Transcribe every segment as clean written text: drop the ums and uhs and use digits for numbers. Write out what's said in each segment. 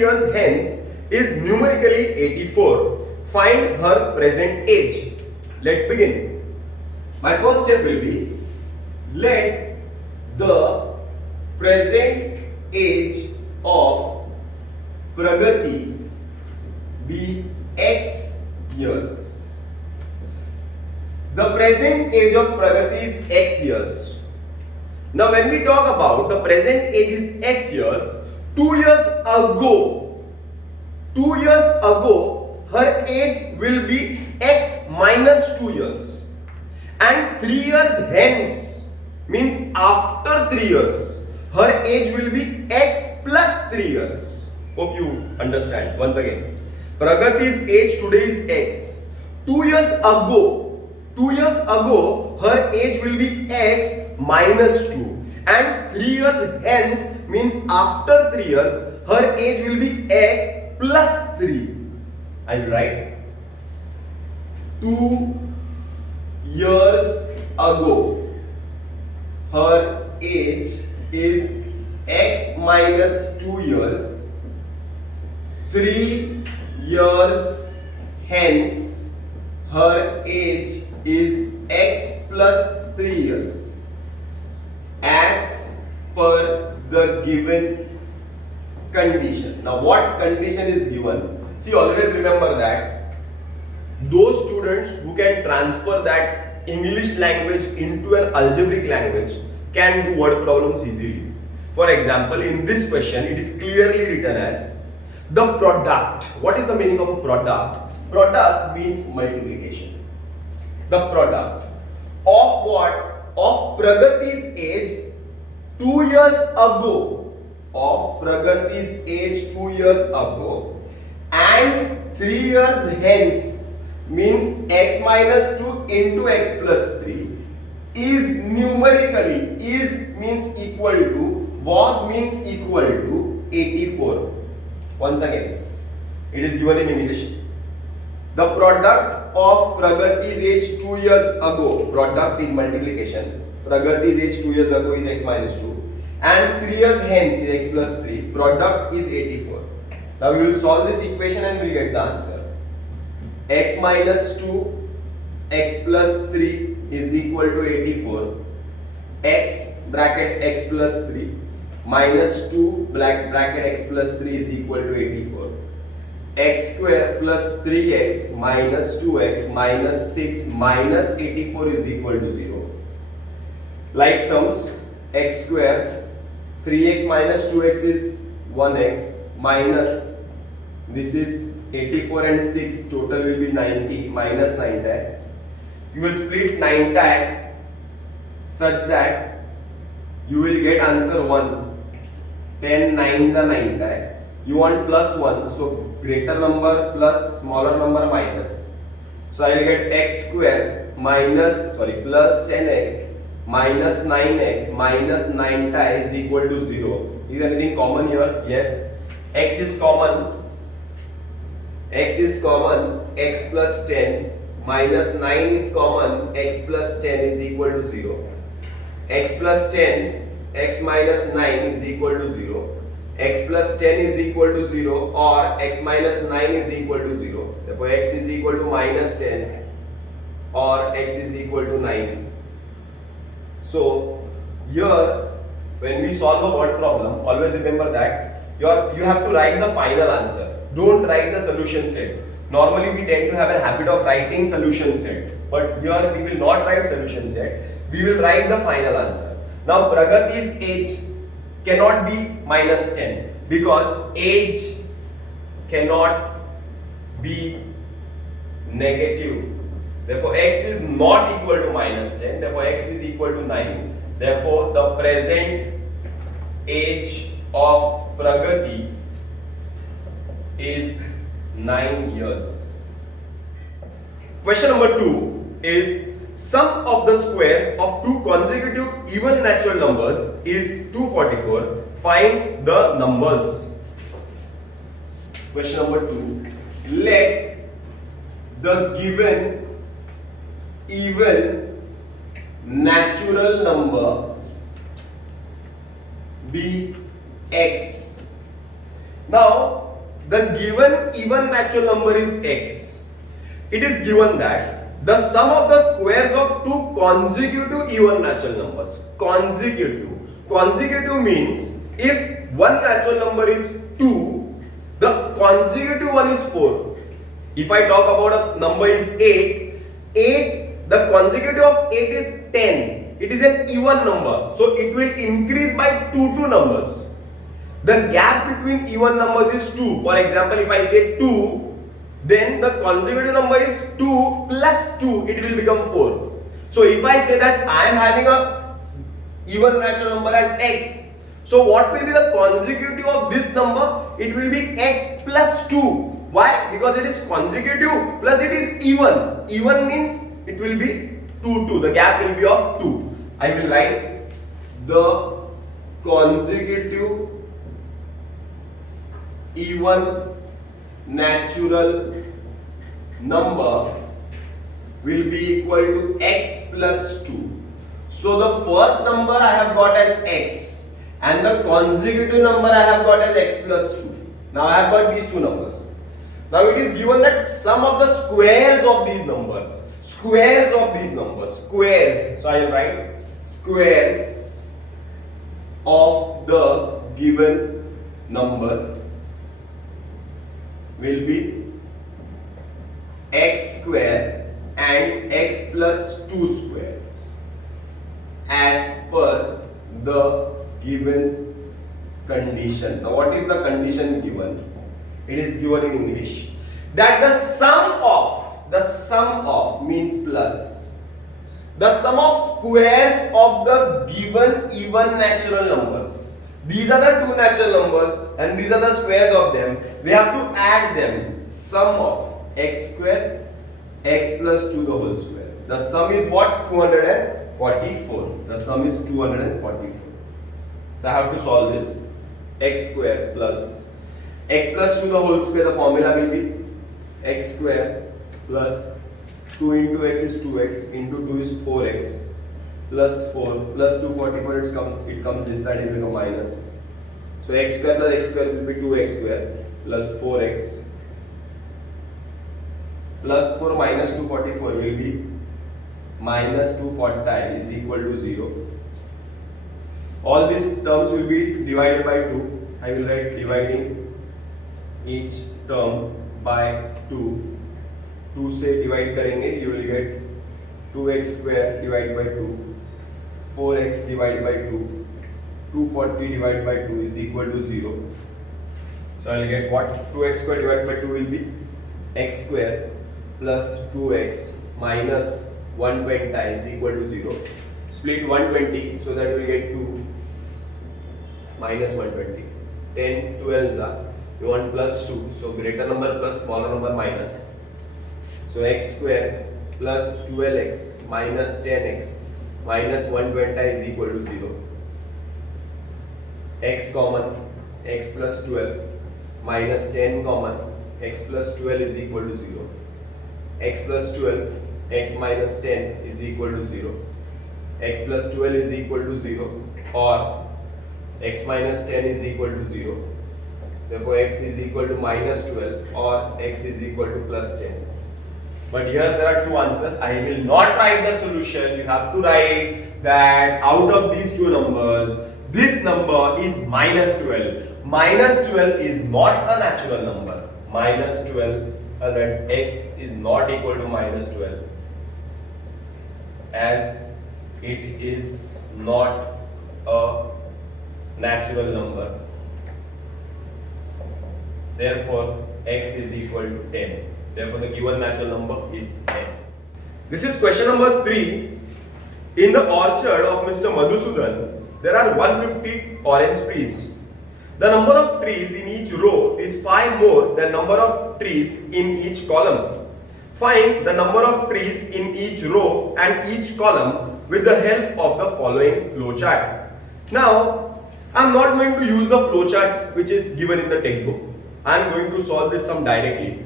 years hence is numerically 84. Find her present age. Let's begin. My first step will be, let the present age of Pragati be X years. The present age of Pragati is X years. Now when we talk about the present age is X years, 2 years ago, her age will be X minus 2 years. And 3 years hence means after 3 years, her age will be X plus 3 years. Hope you understand. Once again, Pragati's age today is X. 2 years ago, her age will be X minus 2. And 3 years hence means after 3 years, her age will be X plus 3. I will write 2 years ago, her age is X minus 2 years. 3 years hence, her age is X plus 3 years as per the given condition. Now what condition is given? See, always remember that those students who can transfer that English language into an algebraic language can do word problems easily. For example, in this question, it is clearly written as the product. What is the meaning of a product? Product means multiplication. The product of what? Of Pragati's age 2 years ago. Of Pragati's age 2 years ago and 3 years hence means X minus 2 into X plus 3 is numerically, is means equal to, was means equal to 84. Once again, it is given in English. The product of Pragati's age 2 years ago, product is multiplication. Pragati's age 2 years ago is X minus 2 and 3 years hence is X plus 3. Product is 84. Now we will solve this equation and we will get the answer. X minus 2, X plus 3 is equal to 84. X bracket X plus 3 minus 2 bracket X plus 3 is equal to 84. X square plus 3x minus 2x minus 6 minus 84 is equal to 0. Like terms, x square, 3x minus 2x is 1x minus, this is 84 and 6, total will be 90 minus 9 tag. You will split 9 tag such that you will get answer 1. 10 9s are 9 tag. You want plus 1, so greater number plus smaller number minus. So I will get x square plus 10x minus 9x minus 9 tie is equal to 0. Is anything common here? Yes. X is common. X plus 10 minus 9 is common. X plus 10 is equal to 0. X plus 10, x minus 9 is equal to 0. X plus 10 is equal to 0 or x minus 9 is equal to 0. Therefore, x is equal to minus 10 or x is equal to 9. So, here when we solve a word problem, always remember that you have to write the final answer. Don't write the solution set. Normally, we tend to have a habit of writing solution set. But here we will not write solution set. We will write the final answer. Now, Pragati's age cannot be minus 10 because age cannot be negative. Therefore, x is not equal to minus 10. Therefore, x is equal to 9. Therefore, the present age of Pragati is 9 years. Question number 2 is sum of the squares of two consecutive even natural numbers is 244. Find the numbers. Question number 2. Let the given even natural number be x. Now, the given even natural number is x, it is given that the sum of the squares of two consecutive even natural numbers. Consecutive means if one natural number is 2, the consecutive one is 4. If I talk about a number is 8, the consecutive of 8 is 10. It is an even number, so it will increase by 2 numbers. The gap between even numbers is 2. For example, if I say 2, then the consecutive number is 2 plus 2, it will become 4. So if I say that I am having a even natural number as x, so what will be the consecutive of this number? It will be x plus 2. Why? Because it is consecutive plus it is even. Even means it will be 2. The gap will be of 2. I will write the consecutive even natural number will be equal to x plus 2. So the first number I have got as x and the consecutive number I have got as x plus 2. Now I have got these two numbers. Now it is given that sum of the squares of these numbers. So I will write squares of the given numbers will be x square and x plus 2 square as per the given condition. Now what is the condition given? It is given in English that the sum of means plus the sum of squares of the given even natural numbers. These are the two natural numbers and these are the squares of them. We have to add them. Sum of x square x plus 2 the whole square. The sum is what? 244. The sum is 244. So I have to solve this. X square plus x plus 2 the whole square. The formula will be x square plus 2 into x is 2x into 2 is 4x plus 4 plus 244 it comes this side, it will become minus. So x square plus x square will be 2x square plus 4x plus 4 minus 244 will be minus 240 is equal to 0. All these terms will be divided by 2. I will write dividing each term by 2. 2 से divide करेंगे, you will get 2x square divided by 2, 4x divided by 2, 240 divided by 2 is equal to 0. So I will get what? 2x square divided by 2 will be x square plus 2x minus 120 is equal to 0. Split 120, so that we will get 2 minus 120. 10 12s are, you want plus 2, so greater number plus smaller number minus. So x square plus 12x minus 10x minus 120 is equal to 0. X common, x plus 12 minus 10 common, x plus 12 is equal to 0. X plus 12, x minus 10 is equal to 0. X plus 12 is equal to 0 or x minus 10 is equal to 0. Therefore x is equal to minus 12 or x is equal to plus 10. But here there are two answers. I will not write the solution. You have to write that out of these two numbers, this number is minus 12. Minus 12 is not a natural number. Minus 12, alright, x is not equal to minus 12 as it is not a natural number. Therefore, x is equal to 10. Therefore, the given natural number is 10. This is question number 3. In the orchard of Mr. Madhusudan, there are 150 orange trees. The number of trees in each row is 5 more than number of trees in each column. Find the number of trees in each row and each column with the help of the following flowchart. Now, I am not going to use the flowchart which is given in the textbook. I am going to solve this sum directly.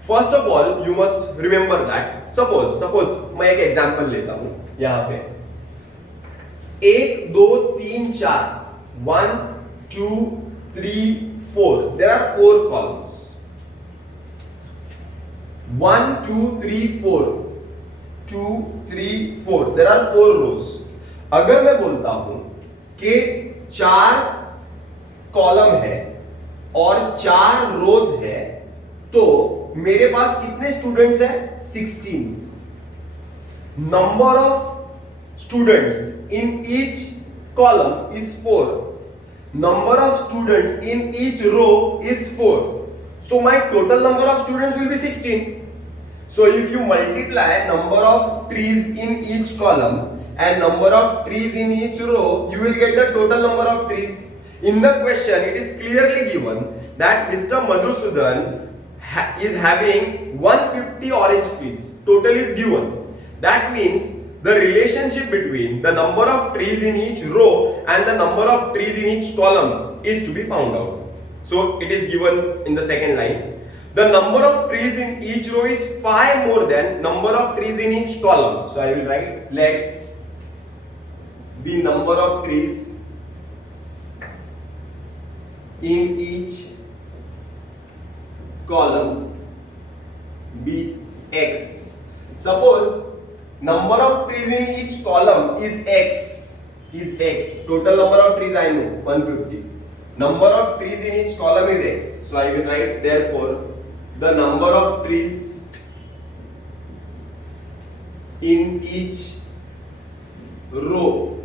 First of all, you must remember that suppose मैं एक example लेता हूँ यहाँ पे 1 2 3 4 1 2 3 4 there are 4 columns. 1 2 3 4 2 3 4 there are 4 रोज। अगर मैं बोलता हूं कि 4 कॉलम है और 4 रोज है तो मेरे पास कितने स्टूडेंट्स हैं? 16। Number of students in each column is 4, number of students in each row is 4, so my total number of students will be 16. So if you multiply number of trees in each column and number of trees in each row, you will get the total number of trees. In the question it is clearly given that Mr. Madhusudan is having 150 orange trees. Total is given. That means the relationship between the number of trees in each row and the number of trees in each column is to be found out. So it is given in the second line. The number of trees in each row is 5 more than number of trees in each column. So I will write, let the number of trees in each column be x. Suppose number of trees in each column is x. Total number of trees I know 150. Number of trees in each column is x. So I will write, therefore the number of trees in each row,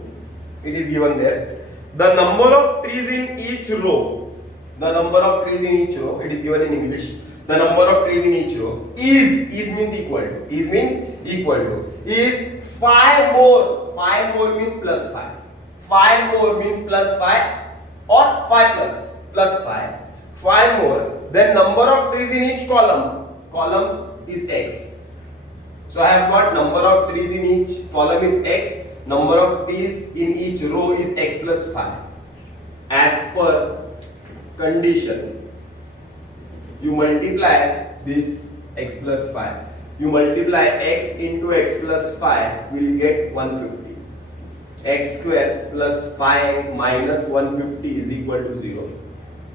it is given there. The number of trees in each row, the number of trees in each row, it is given in English. The number of trees in each row is means equal to, is 5 more means plus 5, 5 more means plus 5 or 5 plus 5 more, then number of trees in each column is x. So I have got number of trees in each column is x, number of trees in each row is x plus 5. As per condition, you multiply this x plus 5, you multiply x into x plus 5, we will get 150. X square plus 5x minus 150 is equal to 0.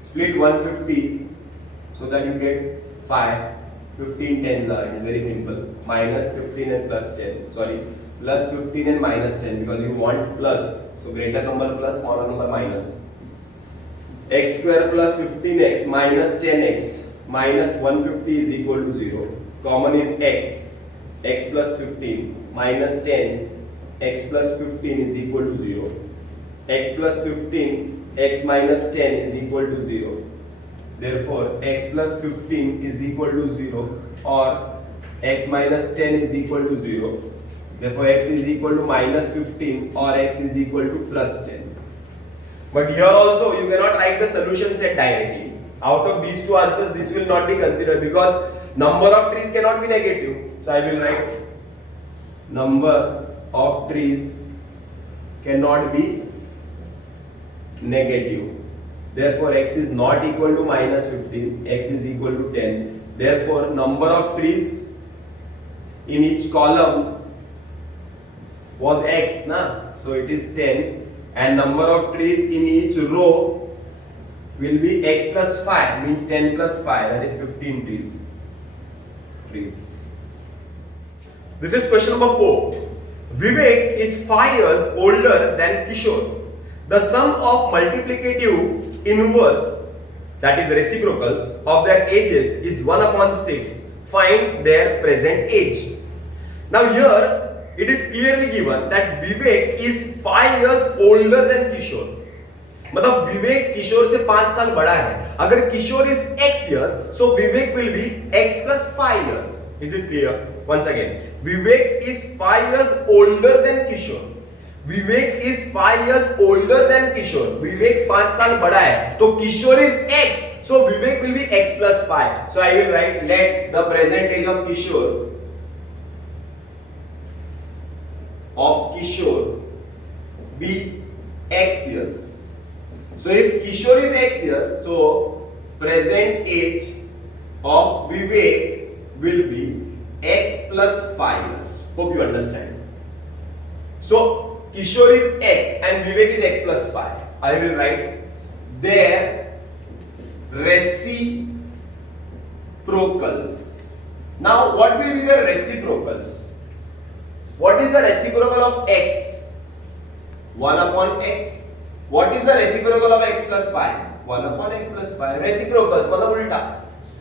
Split 150 so that you get 5. 15 tens are, it is very simple. Minus 15 and plus 10. Sorry, plus 15 and minus 10 because you want plus. So greater number plus, smaller number minus. X square plus 15x minus 10x minus 150 is equal to 0. Common is x. X plus 15 minus 10. X plus 15 is equal to 0. X plus 15, x minus 10 is equal to 0. Therefore, x plus 15 is equal to 0 or x minus 10 is equal to 0. Therefore, x is equal to minus 15 or x is equal to plus 10. But here also you cannot write the solution set directly. Out of these two answers, this will not be considered because number of trees cannot be negative. So I will write number of trees cannot be negative. Therefore, x is not equal to minus 15, x is equal to 10. Therefore, number of trees in each column was x, na? So it is 10, and number of trees in each row will be x plus 5, means 10 plus 5, that is 15 trees. This is question number 4. Vivek is 5 years older than Kishore. The sum of multiplicative inverse, that is reciprocals, of their ages is 1 upon 6. Find their present age. Now here it is clearly given that Vivek is 5 years older than Kishore. मतलब विवेक किशोर से 5 साल बड़ा है. अगर किशोर is x years, so Vivek will be x plus 5 years. Is it clear? Once again, Vivek is 5 years older than Kishore. Vivek is 5 years older than Kishore. Vivek 5 साल बड़ा है, तो Kishore is x, so Vivek will be x plus 5. So I will write, let the present age of Kishore be x years. So if Kishore is x years, so present age of Vivek will be x plus 5 years. Hope you understand. So Kishore is x and Vivek is x plus 5. I will write their reciprocals Now what will be the reciprocals? What is the reciprocal of x? 1 upon x. What is the reciprocal of x plus 5? 1 upon x plus 5. Reciprocals मतलब उल्टा,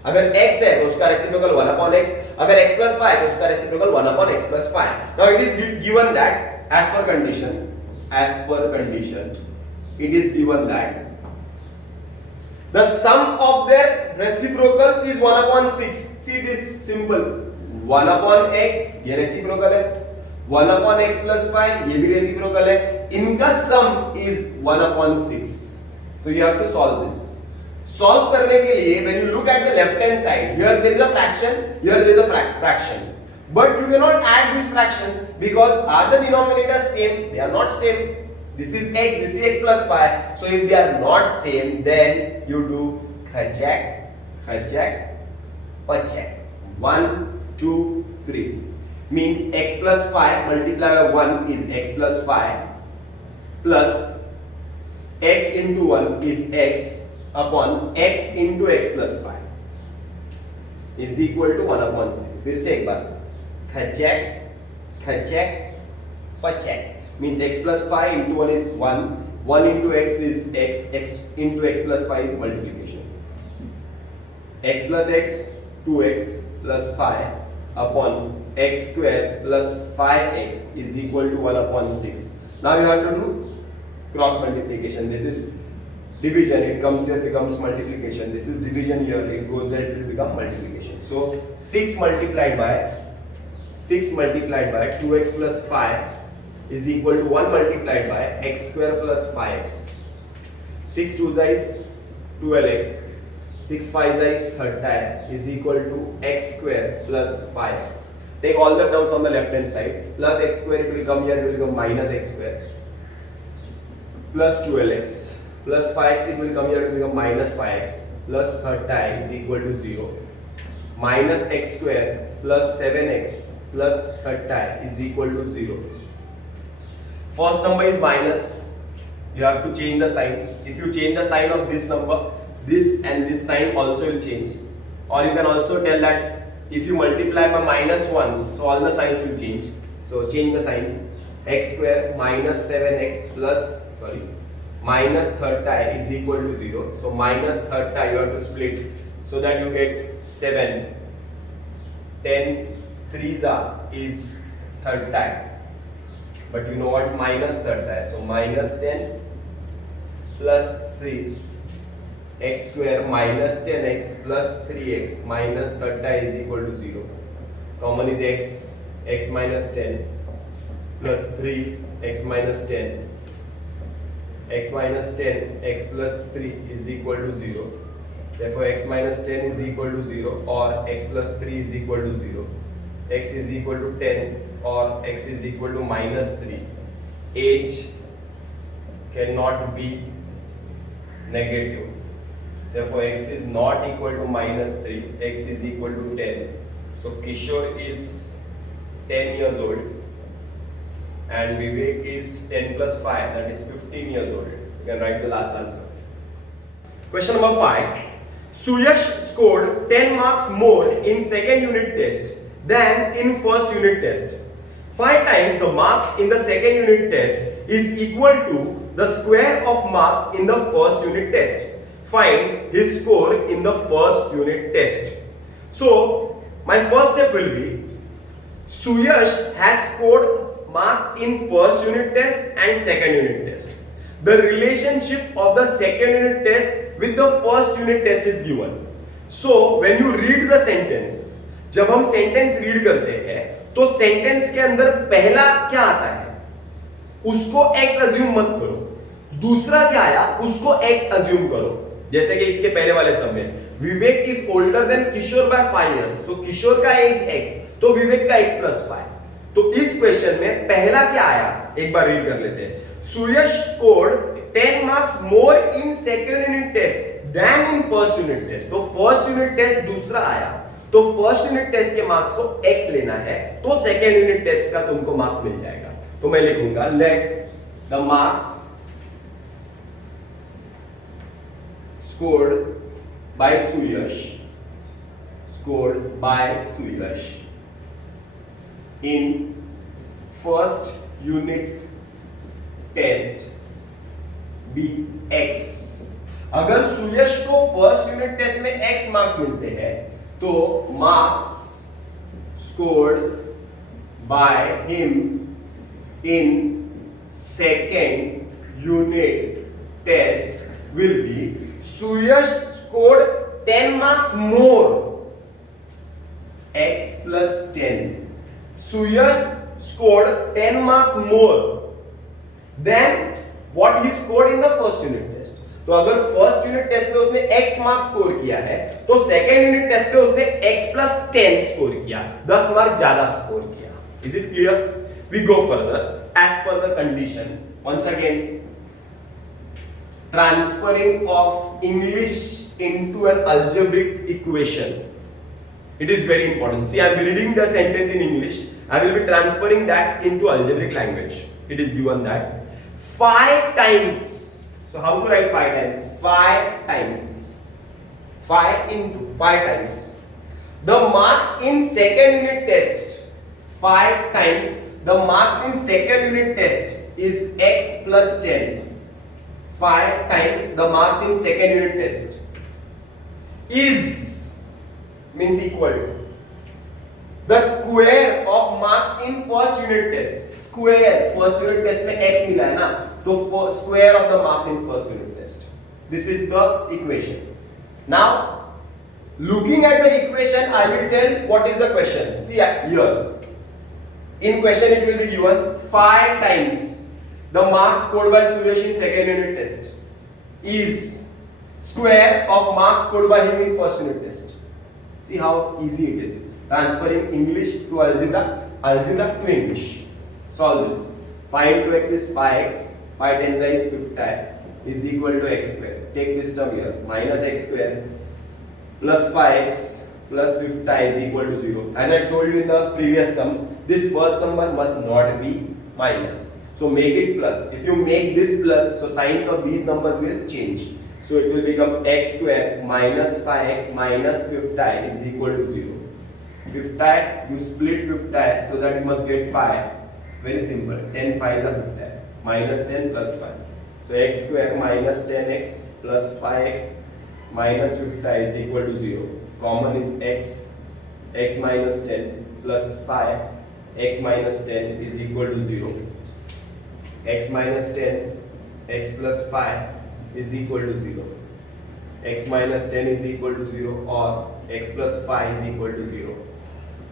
अगर x है तो उसका reciprocal 1 upon x, अगर x plus 5 तो उसका reciprocal 1 upon x plus 5. Now it is given that as per condition, it is given that the sum of their reciprocals is 1 upon 6. See, it is simple. 1 upon x ये reciprocal है, 1 upon x plus 5 ये भी reciprocal है, इनका सम is 1 upon 6. So you have to solve this. Solve करने के लिए when you look at the left hand side, here there is a fraction, here there is a fraction, but you cannot add these fractions because are the denominators same? They are not same. This is x plus 5. So if they are not same, then you do khajak, pachak. 1, 2, 3. Means x plus 5 multiplied by 1 is x plus 5 plus x into 1 is x upon x into x plus 5 is equal to 1 upon 6. फिर से एक बार खचक पचक means x plus 5 into 1 is 1 into x is x into x plus 5 is multiplication, x plus x 2x plus 5 upon x square plus 5x is equal to 1 upon 6. Now you have to do cross multiplication. This is division, it comes here, becomes multiplication. This is division here, it goes there, it will become multiplication. So 6 multiplied by 2x plus 5 is equal to 1 multiplied by x square plus 5x. 6 2 is 12x, 6 5 is 30 is equal to x square plus 5x. Take all the terms on the left hand side, plus x square, it will come here, it will become minus x square, plus 12x, plus 5x, it will come here, it will become minus 5x, plus 30 is equal to 0, minus x square plus 7x plus 30 is equal to 0. First number is minus, you have to change the sign. If you change the sign of this number, this and this sign also will change. Or you can also tell that if you multiply by minus 1, so all the signs will change. So change the signs. X square minus 7x plus, minus 30 is equal to 0. So minus 30 you have to split so that you get 7. 10 3s is 30. But you know what? Minus 30. So minus 10 plus 3. X square minus 10x plus 3x minus 30 is equal to 0. Common is x minus 10 plus 3 x minus 10, x minus 10 x plus 3 is equal to 0. Therefore x minus 10 is equal to 0 or x plus 3 is equal to 0. X is equal to 10 or x is equal to minus 3. Age cannot be negative. Therefore x is not equal to minus 3, x is equal to 10. So Kishore is 10 years old and Vivek is 10 plus 5, that is 15 years old. You can write the last answer. Question number 5. Suyash scored 10 marks more in second unit test than in first unit test. 5 times the marks in the second unit test is equal to the square of marks in the first unit test. Find his score in the first unit test. So my first step will be Suyash has scored marks in first unit test and second unit test. The relationship of the second unit test with the first unit test is given. So when you read the sentence, जब हम sentence read करते हैं तो sentence के अंदर पहला क्या आता है उसको x अज्यूम मत करो, दूसरा क्या आया उसको x अज्यूम करो. जैसे कि इसके पहले वाले सब में Vivek is older than Kishore by 5 years, तो किशोर का एज x तो विवेक का x प्लस 5. तो इस क्वेश्चन में पहला क्या आया एक बार रीड कर लेते हैं. Suyash scored 10 marks more in second unit test than in first unit test. तो फर्स्ट यूनिट टेस्ट दूसरा आया तो फर्स्ट यूनिट टेस्ट के मार्क्स को x लेना है तो सेकंड यूनिट टेस्ट का तुमको मार्क्स मिल जाएगा. तो मैं लिखूंगा let the marks scored by Suyash scored by Suyash in first unit test be x। अगर सुयश को फर्स्ट यूनिट टेस्ट में x मार्क्स मिलते हैं तो marks scored by him in second unit test will be Suyash scored 10 marks more, x plus 10. Suyash scored 10 marks more than what he scored in the first unit test. तो अगर first unit test में उसने x marks score किया है तो second unit test में उसने x plus 10 score किया, 10 मार्क ज्यादा स्कोर किया। Is it clear? We go further as per the condition. Once again, transferring of English into an algebraic equation. It is very important. See, I am reading the sentence in English. I will be transferring that into algebraic language. It is given that 5 times. So how to write 5 times? 5 times. 5 into 5 times. The marks in second unit test. 5 times. The marks in second unit test is x plus 10. 5 times the marks in second unit test is means equal to the square of marks in first unit test. Square first unit test में x मिला है ना, तो square of the marks in first unit test. This is the equation. Now looking at the equation, I will tell what is the question. See here in question it will be given 5 times the marks scored by Suresh in second unit test is square of marks scored by him in first unit test. See how easy it is. Transferring English to algebra, algebra to English. Solve this. 5 into x is 5x, 5 times I is 50 is equal to x square. Take this term here, minus x square plus 5x plus 50 is equal to 0. As I told you in the previous sum, this first number must not be minus. So make it plus. If you make this plus, so signs of these numbers will change. So it will become x square minus 5x minus 50 is equal to 0. 50 you split 50 so that you must get 5. Very simple. 10 5s are 50. Minus 10 plus 5. So x square minus 10x plus 5x minus 50 is equal to 0. Common is x minus 10 plus 5 x minus 10 is equal to 0. X minus 10 x plus 5 is equal to 0. X minus 10 is equal to 0 or x plus 5 is equal to 0.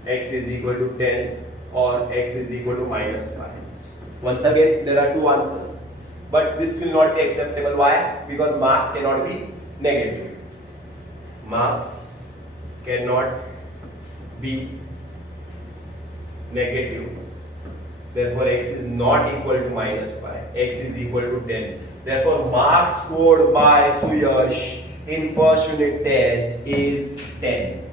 X is equal to 10 or x is equal to minus 5. Once again there are two answers, but this will not be acceptable. Why? Because marks cannot be negative. Marks cannot be negative. Therefore x is not equal to minus 5. X is equal to 10. Therefore marks scored by Suyash in first unit test is 10.